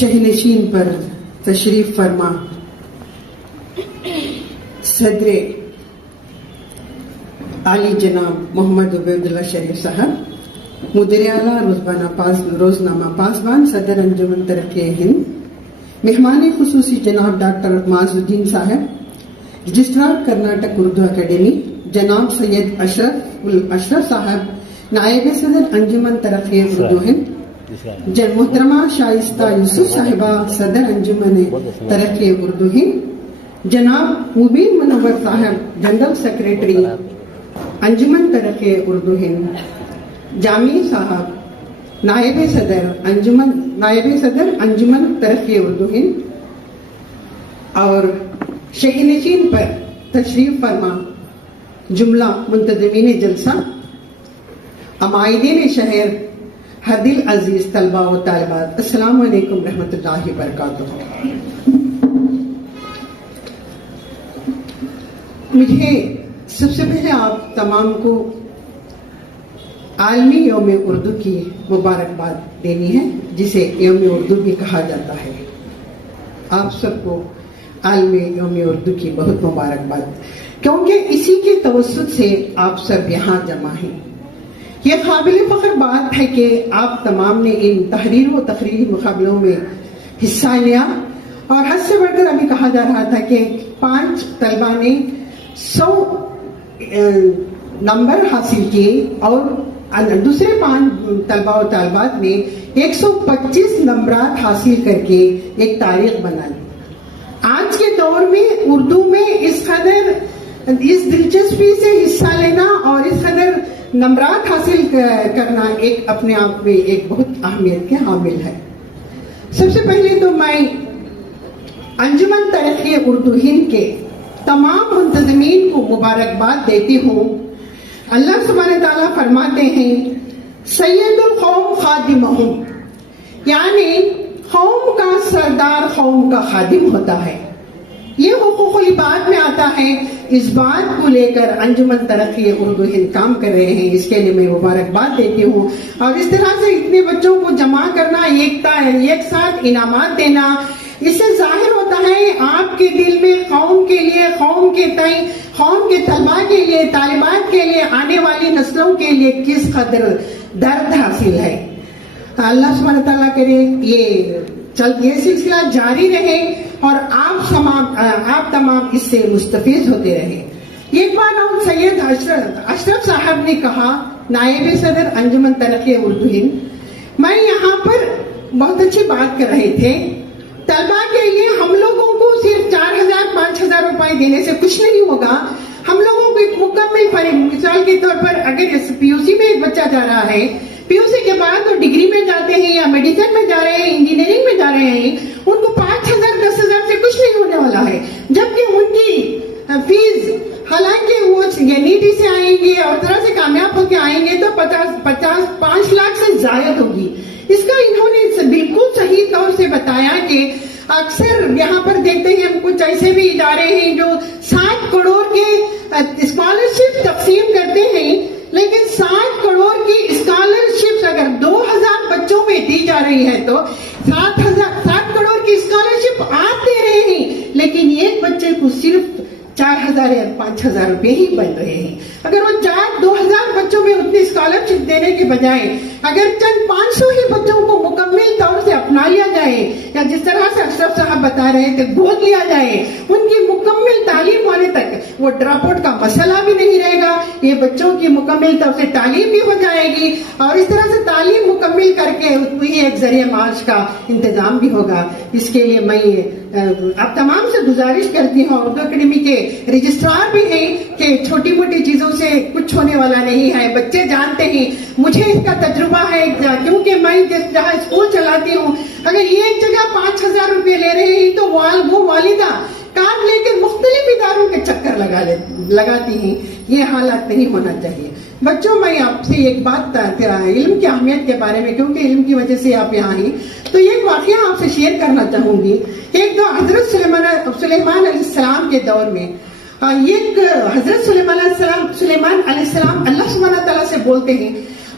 شہنشین پر تشریف فرما صدر عالی جناب محمد عبید اللہ شریف صاحب، مدیر اعلیٰ روزنامہ پاسبان، صدر انجمن ترقی ہند، مہمان خصوصی جناب ڈاکٹر معاذ الدین صاحب، رجسٹرار کرناٹک اردو اکیڈمی جناب سید اشرف صاحب، نائب صدر انجمن ترقی اردو ہند، محترمہ شائستہ یوسف صاحبہ، صدر انجمن ترقی اردو ہند، جناب مبین منور صاحب، جنرل سیکریٹری انجمن ترقی اردو ہند، جامی صاحب، نائب صدر انجمن ترقی اردو ہند، اور شہنشین پر تشریف فرما جملہ منتظمین جلسہ، عمائدین شہر، ہر دل عزیز طلباء و طالبات، السلام علیکم رحمۃ اللہ وبرکاتہ۔ مجھے سب سے پہلے آپ تمام کو عالمی یوم اردو کی مبارکباد دینی ہے، جسے یوم اردو بھی کہا جاتا ہے۔ آپ سب کو عالمی یوم اردو کی بہت مبارکباد، کیونکہ اسی کے توسط سے آپ سب یہاں جمع ہیں۔ یہ قابل فخر بات ہے کہ آپ تمام نے ان تحریر و تقریری مقابلوں میں حصہ لیا، اور حد سے بڑھ کر ابھی کہا جا رہا تھا کہ 5 طلبہ نے 100 نمبر حاصل کیے، اور دوسرے 5 طلبہ و طالبات نے 125 نمبرات حاصل کر کے ایک تاریخ بنا لی۔ آج کے دور میں اردو میں اس دلچسپی سے حصہ لینا اور اس قدر نمبرات حاصل کرنا ایک اپنے آپ میں ایک بہت اہمیت کے حامل ہے۔ سب سے پہلے تو میں انجمن ترقی اردو ہند کے تمام منتظمین کو مبارکباد دیتی ہوں۔ اللہ سبحانہ تعالیٰ فرماتے ہیں سید القوم خادمہم، یعنی قوم کا سردار قوم کا خادم ہوتا ہے۔ یہ حقوق العباد میں آتا ہے۔ اس بات کو لے کر انجمن ترقی اردو ہند کام کر رہے ہیں، اس کے لیے میں مبارکباد دیتی ہوں۔ اور اس طرح سے اتنے بچوں کو جمع کرنا، ایک ساتھ انعامات دینا، اس سے ظاہر ہوتا ہے آپ کے دل میں قوم کے لیے، قوم کے تئیں، قوم کے طلباء کے لیے، طالبات کے لیے، آنے والی نسلوں کے لیے کس قدر درد حاصل ہے۔ اللہ سبحانہ تعالیٰ کرے یہ سلسلہ جاری رہے اور آپ تمام اس سے مستفید ہوتے رہے۔ ایک بار سید اشرف صاحب نے کہا، نائب صدر انجمن ترقی اردو ہند، میں یہاں پر بہت اچھی بات کر رہے تھے، طلباء کے لیے ہم لوگوں کو صرف 4,000-5,000 روپے دینے سے کچھ نہیں ہوگا۔ ہم لوگوں کو ایک مکمل فرق، مثال کے طور پر اگر پی یو سی میں ایک بچہ جا رہا ہے، پی یو سی کے بعد وہ ڈگری میں جاتے ہیں یا میڈیسن میں جا رہے ہیں، انجینئرنگ میں جا رہے ہیں، ان کو 5,000-10,000 سے کچھ نہیں ہونے والا ہے، جبکہ ان کی فیس، حالانکہ وہ نیٹی سے آئیں گے اور طرح سے کامیاب ہو کے آئیں گے تو 5 لاکھ سے زائد ہوگی۔ اس کا انہوں نے بالکل صحیح طور سے بتایا کہ اکثر یہاں پر دیکھتے ہیں ہم کچھ ایسے بھی ادارے ہیں جو 7 کروڑ کے اسکالرشپ تقسیم کرتے ہیں، لیکن 7 کروڑ کی اسکالرشپ اگر 2,000 بچوں میں دی جا رہی ہے تو 7 کروڑ کی اسکالرشپ آپ دے رہے ہیں، لیکن ایک بچے کو صرف 4,000 یا 5,000 روپے ہی بن رہے ہیں۔ اگر وہ 2,000 بچوں میں اتنی اسکالرشپ دینے کے بجائے اگر چند 500 ہی بچوں کو مکمل طور سے اپنا لیا جائے، یا جس طرح سے اشرف صاحب بتا رہے تھے گود لیا جائے، ان کی مکمل تعلیم ہونے تک وہ ڈراپ آؤٹ کا مسئلہ بھی نہیں رہے گا، یہ بچوں کی مکمل طور سے تعلیم بھی ہو جائے گی، اور اس طرح سے تعلیم مکمل کر کے ایک ذریعہ معاش کا انتظام بھی ہوگا۔ اس کے لیے میں آپ تمام سے گزارش کرتی ہوں، اردو اکیڈمی کے رجسٹرار بھی ہیں، کہ چھوٹی موٹی چیزوں سے کچھ ہونے والا نہیں ہے، بچے جانتے ہیں، مجھے اس کا تجربہ ہے، کیونکہ میں جہاں اسکول چلاتی ہوں، اگر ایک جگہ 5,000 روپے لے رہے ہیں تو وہ والدہ کارڈ لے کے مختلف اداروں کے چکر لگاتی ہیں۔ یہ حالات نہیں ہونا چاہیے۔ بچوں، میں آپ سے ایک بات علم کی اہمیت کے بارے میں، کیونکہ علم کی وجہ سے آپ یہاں ہیں، تو ایک واقعہ آپ سے شیئر کرنا چاہوں گی۔ ایک دو حضرت سلیمان علیہ السلام کے دور میں حضرت سلیمان علیہ السلام اللہ سبحانہ تعالیٰ سے بولتے ہیں،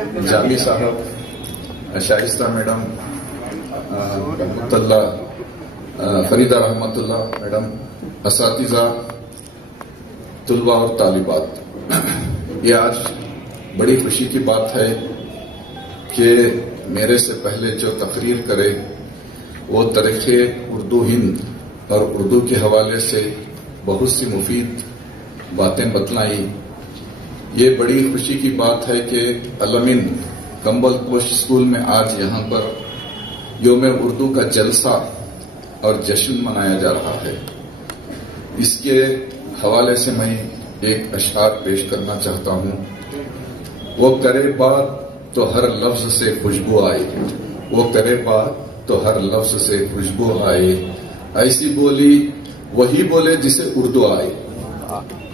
جامی صاحب، شائستہ میڈم، رحمت اللہ، فریدہ رحمت اللہ میڈم، اساتذہ، طلباء اور طالبات، یہ آج بڑی خوشی کی بات ہے کہ میرے سے پہلے جو تقریر کرے وہ تاریخ اردو ہند اور اردو کے حوالے سے بہت سی مفید باتیں بتلائیں۔ یہ بڑی خوشی کی بات ہے کہ علمین کمبل پوش اسکول میں آج یہاں پر یوم اردو کا جلسہ اور جشن منایا جا رہا ہے۔ اس کے حوالے سے میں ایک اشعار پیش کرنا چاہتا ہوں۔ وہ کرے بات تو ہر لفظ سے خوشبو آئے، وہ کرے بات تو ہر لفظ سے خوشبو آئے، ایسی بولی وہی بولے جسے اردو آئے،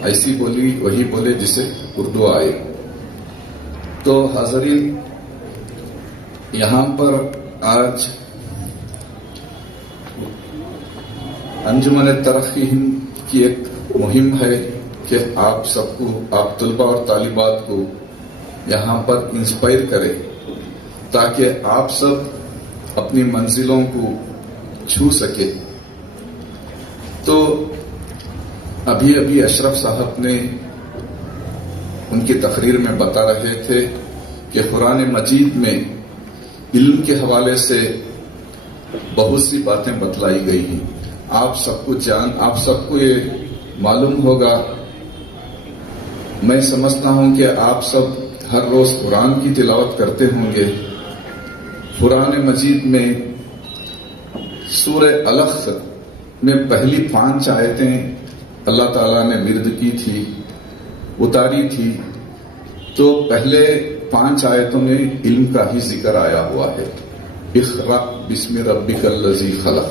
ایسی بولی وہی بولے جسے اردو آئے۔ تو حاضرین، یہاں پر آج انجمن ترقی ہند کی ایک مہم ہے کہ آپ سب کو، آپ طلباء اور طالبات کو یہاں پر انسپائر کرے تاکہ آپ سب اپنی منزلوں کو چھو سکے۔ تو ابھی اشرف صاحب نے ان کی تقریر میں بتا رہے تھے کہ قرآن مجید میں علم کے حوالے سے بہت سی باتیں بتلائی گئی ہیں۔ آپ سب کو یہ معلوم ہوگا، میں سمجھتا ہوں کہ آپ سب ہر روز قرآن کی تلاوت کرتے ہوں گے۔ قرآن مجید میں سورہ الق میں پہلی 5 آیتیں اللہ تعالیٰ نے ورد کی تھی، اتاری تھی، تو پہلے 5 آیتوں میں علم کا ہی ذکر آیا ہوا ہے۔ اقرأ بسم ربک الذی خلق،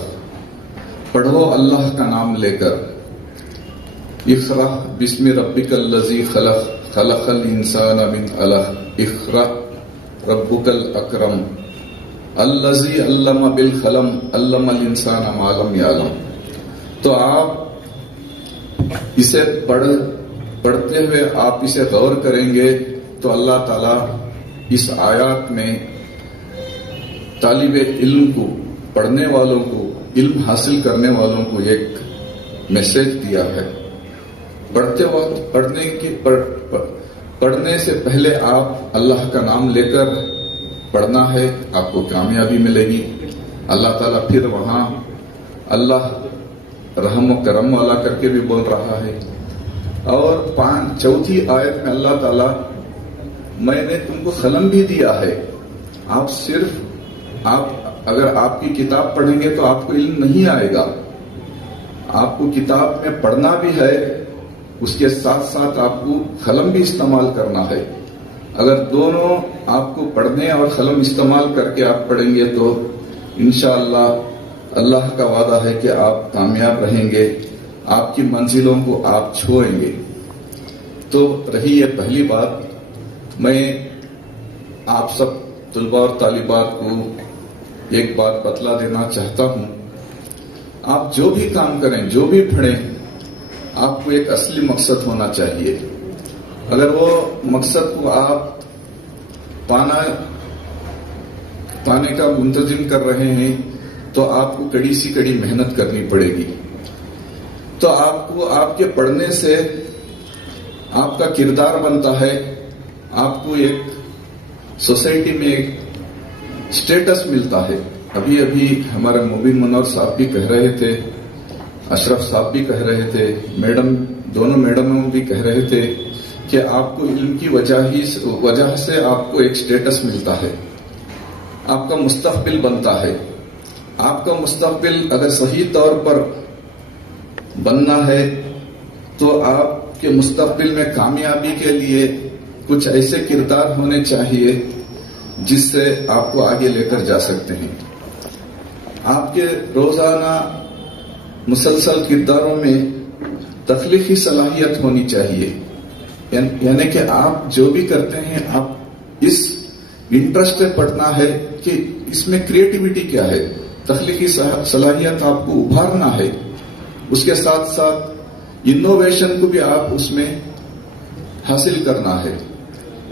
پڑھو اللہ کا نام لے کر۔ اقرأ بسم ربک الذی خلق، خلق الانسان من علق، اقرأ ربک الاکرم الذی علم بالقلم علم الانسان ما لم یعلم۔ تو آپ اسے پڑھتے ہوئے آپ اسے غور کریں گے تو اللہ تعالیٰ اس آیات میں طالب علم کو، پڑھنے والوں کو، علم حاصل کرنے والوں کو ایک میسج دیا ہے۔ پڑھنے سے پہلے آپ اللہ کا نام لے کر پڑھنا ہے، آپ کو کامیابی ملے گی۔ اللہ تعالیٰ پھر وہاں اللہ رحم و کرم والا کر کے بھی بول رہا ہے۔ اور 4تھی آیت میں اللہ تعالیٰ، میں نے تم کو قلم بھی دیا ہے، اگر آپ کی کتاب پڑھیں گے تو آپ کو علم نہیں آئے گا۔ آپ کو کتاب میں پڑھنا بھی ہے، اس کے ساتھ ساتھ آپ کو قلم بھی استعمال کرنا ہے۔ اگر دونوں آپ کو پڑھنے اور قلم استعمال کر کے آپ پڑھیں گے تو انشاءاللہ اللہ کا وعدہ ہے کہ آپ کامیاب رہیں گے، آپ کی منزلوں کو آپ چھوئیں گے۔ تو رہی یہ پہلی بات، میں آپ سب طلباء اور طالبات کو ایک بات بتلا دینا چاہتا ہوں۔ آپ جو بھی کام کریں، جو بھی پڑھیں، آپ کو ایک اصلی مقصد ہونا چاہیے۔ اگر وہ مقصد کو آپ پانے کا منتظم کر رہے ہیں تو آپ کو کڑی سی کڑی محنت کرنی پڑے گی۔ تو آپ کو آپ کے پڑھنے سے آپ کا کردار بنتا ہے، آپ کو ایک سوسائٹی میں ایک سٹیٹس ملتا ہے۔ ابھی ہمارے مبین منور صاحب بھی کہہ رہے تھے، اشرف صاحب بھی کہہ رہے تھے، دونوں میڈموں بھی کہہ رہے تھے کہ آپ کو علم کی وجہ سے آپ کو ایک سٹیٹس ملتا ہے، آپ کا مستقبل بنتا ہے۔ آپ کا مستقبل اگر صحیح طور پر بننا ہے تو آپ کے مستقبل میں کامیابی کے لیے کچھ ایسے کردار ہونے چاہیے جس سے آپ کو آگے لے کر جا سکتے ہیں۔ آپ کے روزانہ مسلسل کرداروں میں تخلیقی صلاحیت ہونی چاہیے، یعنی کہ آپ جو بھی کرتے ہیں آپ اس انٹرسٹ سے پڑھنا ہے کہ اس میں کریٹیوٹی کیا ہے، تخلیقی صلاحیت آپ کو ابھارنا ہے، اس کے ساتھ ساتھ انوویشن کو بھی آپ اس میں حاصل کرنا ہے۔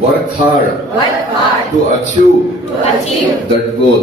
work hard to achieve that goal.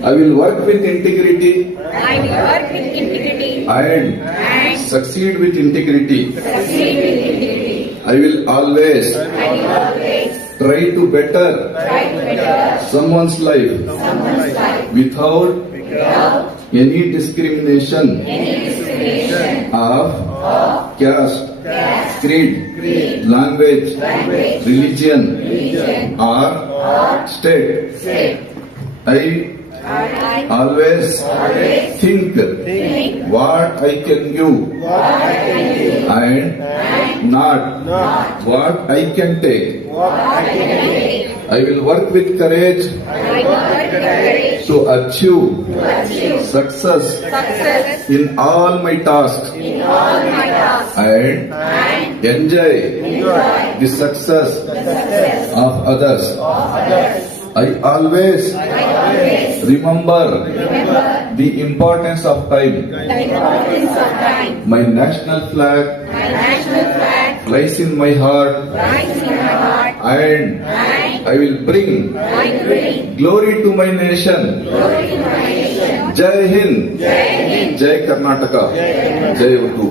I will work with integrity and succeed with integrity. I will always try to better someone's life without any discrimination of caste, creed, language, religion, or state. I always think what I can give and not what I can take. I will work with courage to achieve success in all my tasks and enjoy the success of others. I always remember the importance of time. My national flag flies in my heart, and I will bring glory to my nation. Jai Hind, Jai Karnataka, Jai Urdu.